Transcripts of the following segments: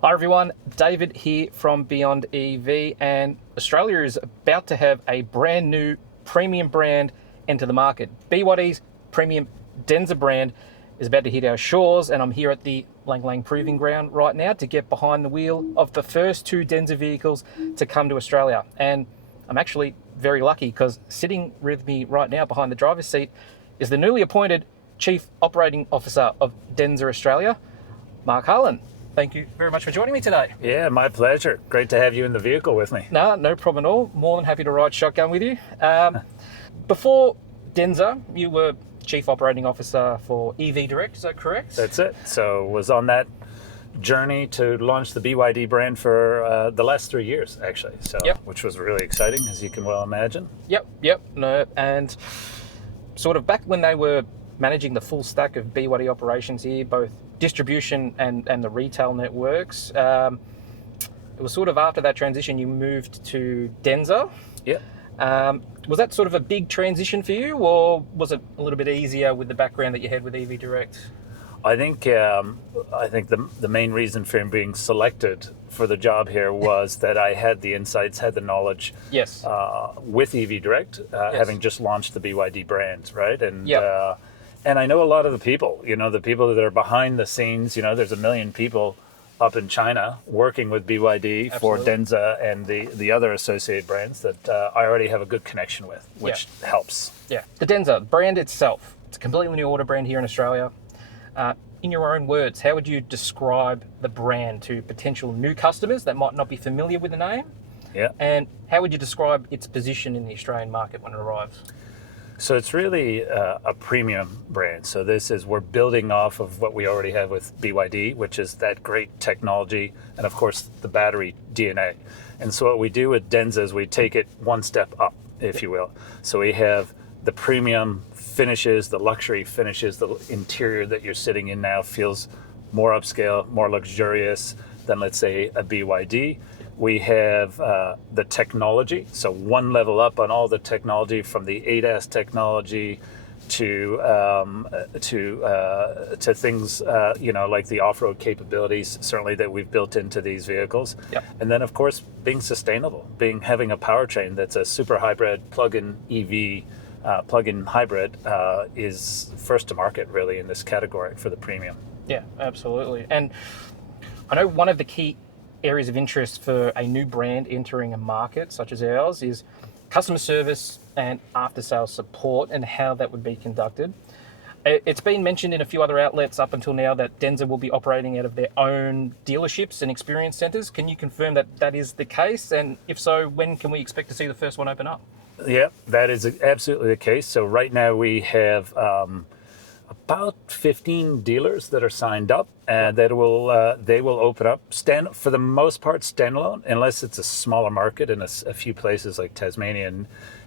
Hi everyone, David here from Beyond EV, and Australia is about to have a brand new premium brand enter the market. BYD's premium Denza brand is about to hit our shores, and I'm here at the YANGWANG Proving Ground right now to get behind the wheel of the first two Denza vehicles to come to Australia. And I'm actually very lucky because sitting with me right now behind the driver's seat is the newly appointed Chief Operating Officer of Denza Australia, Mark Harland. Thank you very much for joining me today. Yeah, my pleasure. Great to have you in the vehicle with me. No problem at all. More than happy to ride shotgun with you. Before Denza, you were Chief Operating Officer for EV Direct, is that correct? That's it. So was on that journey to launch the BYD brand for the last 3 years, actually. So, Yep. Which was really exciting, as you can well imagine. Yep. No, and sort of back when they were managing the full stack of BYD operations here, both distribution and the retail networks, it was sort of after that transition you moved to Denza. Yeah. Was that sort of a big transition for you, or was it a little bit easier with the background that you had with EV Direct? I think the main reason for him being selected for the job here was that I had the insights, had the knowledge. Yes. With EV Direct, having just launched the BYD brand, right? And Yep. and I know a lot of the people, the people that are behind the scenes. There's 1 million people up in China working with BYD for Absolutely. Denza and the other associated brands that I already have a good connection with, which helps. Yeah. The Denza brand itself, it's a completely new auto brand here in Australia. In your own words, how would you describe the brand to potential new customers that might not be familiar with the name? Yeah. And how would you describe its position in the Australian market when it arrives? So it's really a premium brand. So we're building off of what we already have with BYD, which is that great technology and of course the battery DNA. And so what we do with Denza is we take it one step up, if you will. So we have the premium finishes, the luxury finishes, the interior that you're sitting in now feels more upscale, more luxurious than, let's say, a BYD. We have the technology, so one level up on all the technology, from the ADAS technology to things like the off-road capabilities, certainly, that we've built into these vehicles. Yep. And then of course being sustainable, having a powertrain that's a super hybrid plug-in EV. Plug-in hybrid is first to market really in this category for the premium. Yeah, absolutely. And I know one of the key areas of interest for a new brand entering a market such as ours is customer service and after-sales support and how that would be conducted. It's been mentioned in a few other outlets up until now that Denza will be operating out of their own dealerships and experience centres. Can you confirm that that is the case? And if so, when can we expect to see the first one open up? Yeah, that is absolutely the case. So right now we have about 15 dealers that are signed up, and they will open up for the most part standalone, unless it's a smaller market in a few places like Tasmania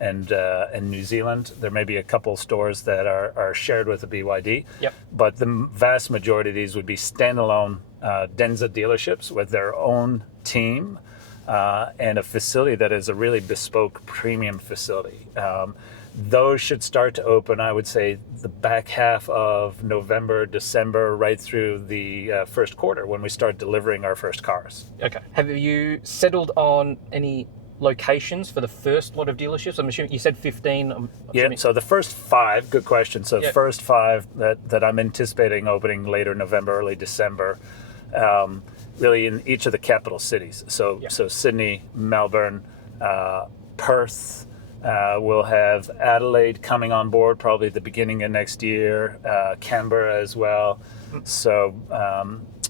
and New Zealand. There may be a couple stores that are shared with the BYD. Yep. But the vast majority of these would be standalone Denza dealerships with their own team. And a facility that is a really bespoke premium facility. Those should start to open, I would say, the back half of November, December, right through the first quarter when we start delivering our first cars. Okay. Have you settled on any locations for the first lot of dealerships? I'm assuming you said 15. Yeah, so the first 5, good question. So the Yep. first 5 that I'm anticipating opening later November, early December, really in each of the capital cities. So Sydney, Melbourne, Perth. We'll have Adelaide coming on board probably at the beginning of next year, Canberra as well. So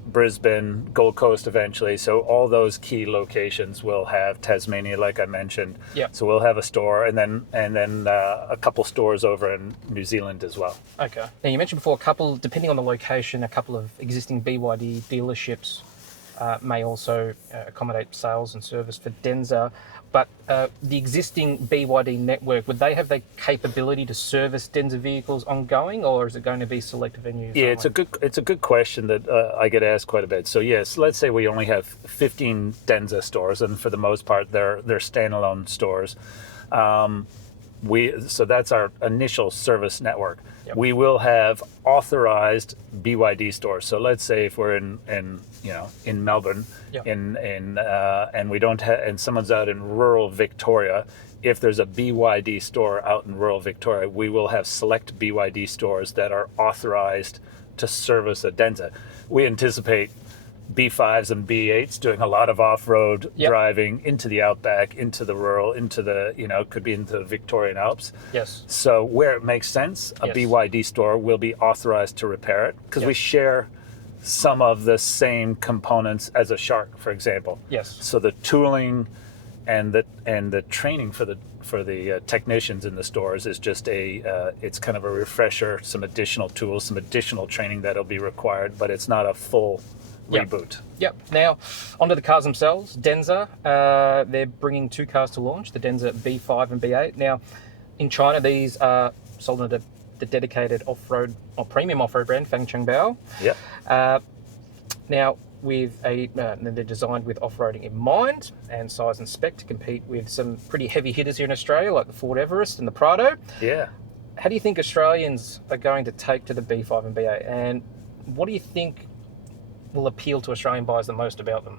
Brisbane, Gold Coast eventually. So all those key locations will have Tasmania, like I mentioned. Yep. So we'll have a store, and then a couple stores over in New Zealand as well. Okay. Now you mentioned before depending on the location, a couple of existing BYD dealerships may also accommodate sales and service for Denza. But the existing BYD network, would they have the capability to service Denza vehicles ongoing, or is it going to be select venues? Yeah, it's a good question that I get asked quite a bit. So yes, let's say we only have 15 Denza stores, and for the most part, they're standalone stores. So that's our initial service network. Yep. We will have authorized BYD stores. So let's say if we're in Melbourne, Yep. and we don't have, and someone's out in rural Victoria. If there's a BYD store out in rural Victoria, we will have select BYD stores that are authorized to service a Denza. We anticipate B5s and B8s doing a lot of off-road Yep. driving into the outback, into the rural, into the, could be into the Victorian Alps. Yes. So where it makes sense, a Yes. BYD store will be authorized to repair it because we Yes. share some of the same components as a Shark, for example. Yes. So the tooling and the training for the technicians in the stores is just it's kind of a refresher, some additional tools, some additional training that'll be required, but it's not a full Yep. reboot. Yep. Now, onto the cars themselves. Denza, they're bringing 2 cars to launch, the Denza B5 and B8. Now, in China, these are sold under the dedicated off-road or premium off-road brand, Fangcheng Bao. Yep. Now, they're designed with off-roading in mind and size and spec to compete with some pretty heavy hitters here in Australia, like the Ford Everest and the Prado. Yeah. How do you think Australians are going to take to the B5 and B8? And what do you think will appeal to Australian buyers the most about them?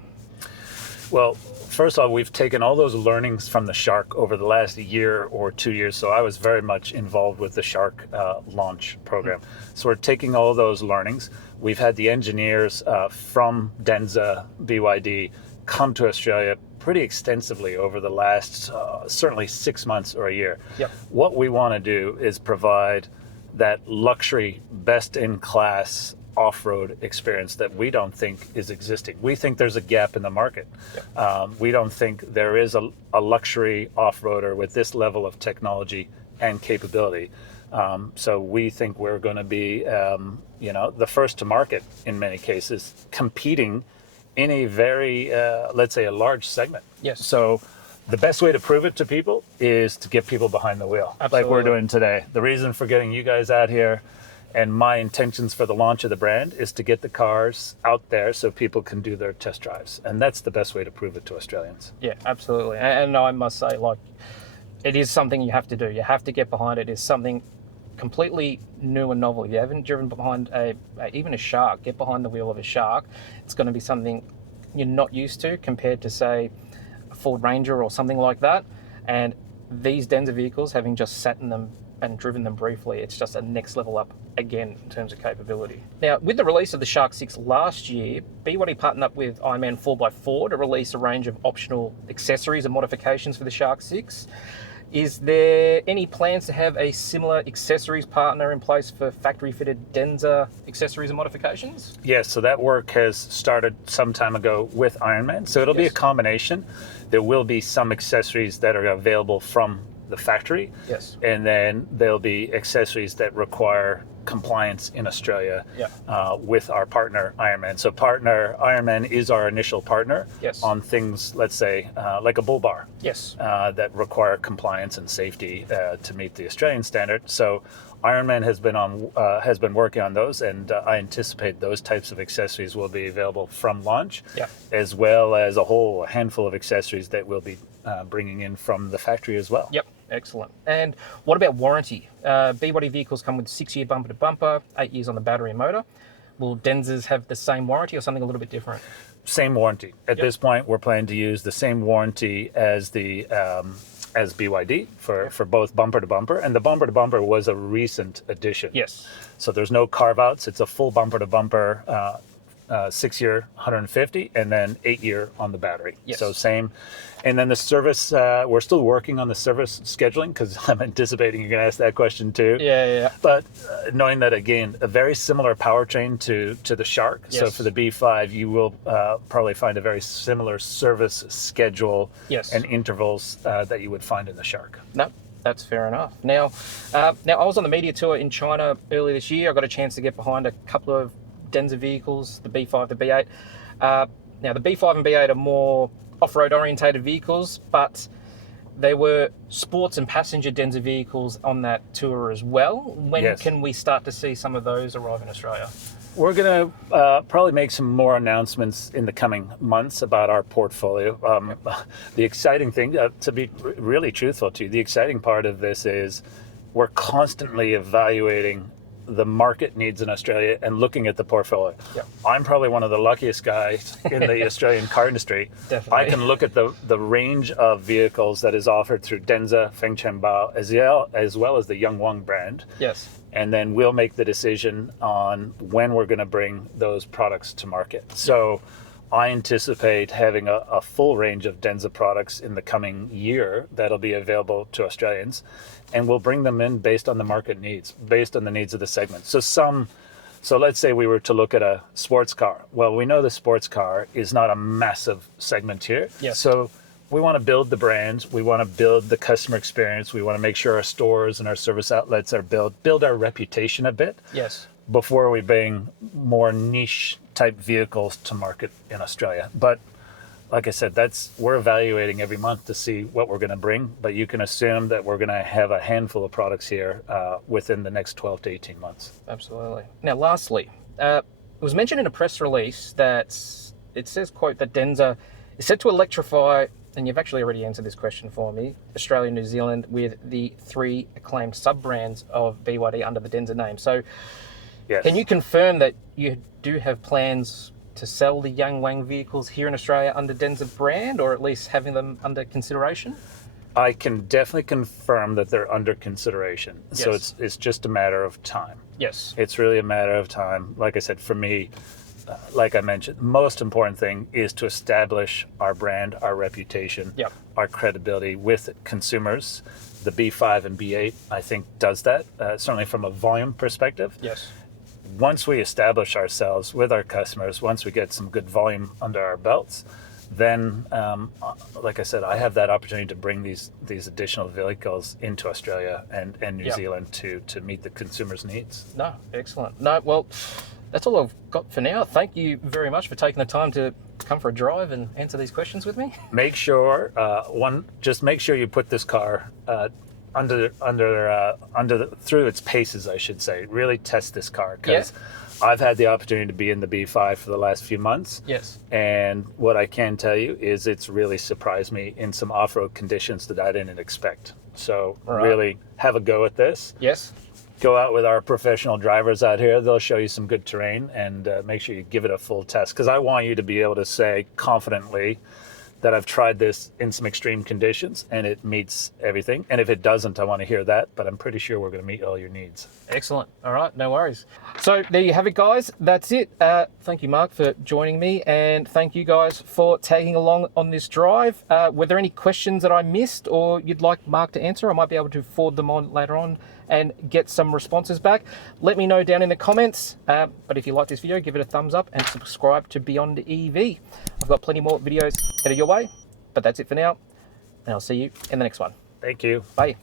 Well, first of all, we've taken all those learnings from the Shark over the last year or 2 years. So I was very much involved with the Shark launch program. So we're taking all those learnings. We've had the engineers from Denza BYD come to Australia pretty extensively over the last certainly 6 months or a year. Yep. What we want to do is provide that luxury, best-in-class off-road experience that we don't think is existing. We think there's a gap in the market. Yep. We don't think there is a luxury off-roader with this level of technology and capability. So we think we're going to be, the first to market in many cases, competing in a very, let's say, a large segment. Yes. So the best way to prove it to people is to get people behind the wheel, Absolutely. like we're doing today. The reason for getting you guys out here and my intentions for the launch of the brand is to get the cars out there so people can do their test drives. And that's the best way to prove it to Australians. Yeah, absolutely. And I must say, it is something you have to do. You have to get behind it. It's something completely new and novel. If you haven't driven behind even a Shark, get behind the wheel of a Shark. It's going to be something you're not used to compared to, say, a Ford Ranger or something like that. And these Denza vehicles, having just sat in them and driven them briefly, it's just a next level up again in terms of capability. Now, with the release of the Shark 6 last year, BYD partnered up with Ironman 4x4 to release a range of optional accessories and modifications for the Shark 6. Is there any plans to have a similar accessories partner in place for factory-fitted Denza accessories and modifications? Yes, so that work has started some time ago with Ironman. So it'll be a Yes. combination. There will be some accessories that are available from the factory. Yes. And then there'll be accessories that require compliance in Australia with our partner Ironman. So partner Ironman is our initial partner Yes. on things, let's say, like a bull bar. Yes. That require compliance and safety to meet the Australian standard. So Ironman has been working on those, and I anticipate those types of accessories will be available from launch, Yep. as well as a whole handful of accessories that we'll be bringing in from the factory as well. Yep. Excellent. And what about warranty? BYD vehicles come with 6-year bumper to bumper, 8 years on the battery and motor. Will Denzas have the same warranty or something a little bit different? Same warranty. At Yep. this point, we're planning to use the same warranty as the as BYD for both bumper to bumper, and the bumper to bumper was a recent addition. Yes. So there's no carve outs. It's a full bumper to bumper, 6-year, 150, and then 8-year on the battery. Yes. So same. And then the service, we're still working on the service scheduling because I'm anticipating you're going to ask that question too. Yeah. But knowing that, again, a very similar powertrain to the Shark. So Yes. for the B5, you will probably find a very similar service schedule Yes. and intervals that you would find in the Shark. No, that's fair enough. Now I was on the media tour in China earlier this year. I got a chance to get behind a couple of Denza vehicles, the B5, the B8. Now, the B5 and B8 are more off-road orientated vehicles, but there were sports and passenger Denza vehicles on that tour as well. When Yes. can we start to see some of those arrive in Australia? We're going to probably make some more announcements in the coming months about our portfolio. The exciting thing, to be really truthful to you, the exciting part of this is we're constantly evaluating the market needs in Australia and looking at the portfolio. Yep. I'm probably one of the luckiest guys in the Australian car industry. Definitely. I can look at the range of vehicles that is offered through Denza, Fengchen Bao, as well as the YANGWANG brand. Yes. And then we'll make the decision on when we're going to bring those products to market. So I anticipate having a full range of Denza products in the coming year that'll be available to Australians, and we'll bring them in based on the market needs, based on the needs of the segment. So let's say we were to look at a sports car. Well, we know the sports car is not a massive segment here. Yes. So we want to build the brands, we want to build the customer experience, we want to make sure our stores and our service outlets are build our reputation a bit. Yes. Before we bring more niche type vehicles to market in Australia. But like I said, we're evaluating every month to see what we're going to bring, but you can assume that we're going to have a handful of products here within the next 12 to 18 months. Absolutely. Now, lastly, it was mentioned in a press release that it says, quote, that Denza is set to electrify, and you've actually already answered this question for me, Australia and New Zealand with the 3 acclaimed sub-brands of BYD under the Denza name. So Yes. can you confirm that you do have plans to sell the YANGWANG vehicles here in Australia under Denza brand, or at least having them under consideration? I can definitely confirm that they're under consideration. So Yes. it's just a matter of time. Yes. It's really a matter of time. Like I said, for me, like I mentioned, most important thing is to establish our brand, our reputation, Yep. our credibility with consumers. The B5 and B8, I think, does that, certainly from a volume perspective. Yes. Once we establish ourselves with our customers, once we get some good volume under our belts, then, like I said, I have that opportunity to bring these additional vehicles into Australia and New Yep. Zealand to meet the consumers' needs. No, excellent. No, well, that's all I've got for now. Thank you very much for taking the time to come for a drive and answer these questions with me. Make sure just make sure you put this car through its paces, I should say. Really test this car, because I've had the opportunity to be in the B5 for the last few months. Yes. And what I can tell you is it's really surprised me in some off-road conditions that I didn't expect. So really have a go at this. Yes. Go out with our professional drivers out here. They'll show you some good terrain, and make sure you give it a full test, because I want you to be able to say confidently that I've tried this in some extreme conditions and it meets everything. And if it doesn't, I want to hear that, but I'm pretty sure we're going to meet all your needs. Excellent. All right, no worries. So there you have it, guys. That's it. Thank you, Mark, for joining me, and thank you guys for tagging along on this drive. Were there any questions that I missed or you'd like Mark to answer? I might be able to forward them on later on and get some responses back. Let me know down in the comments. But if you like this video, give it a thumbs up and subscribe to Beyond EV. I've got plenty more videos headed your way, but that's it for now, and I'll see you in the next one. Thank you. Bye.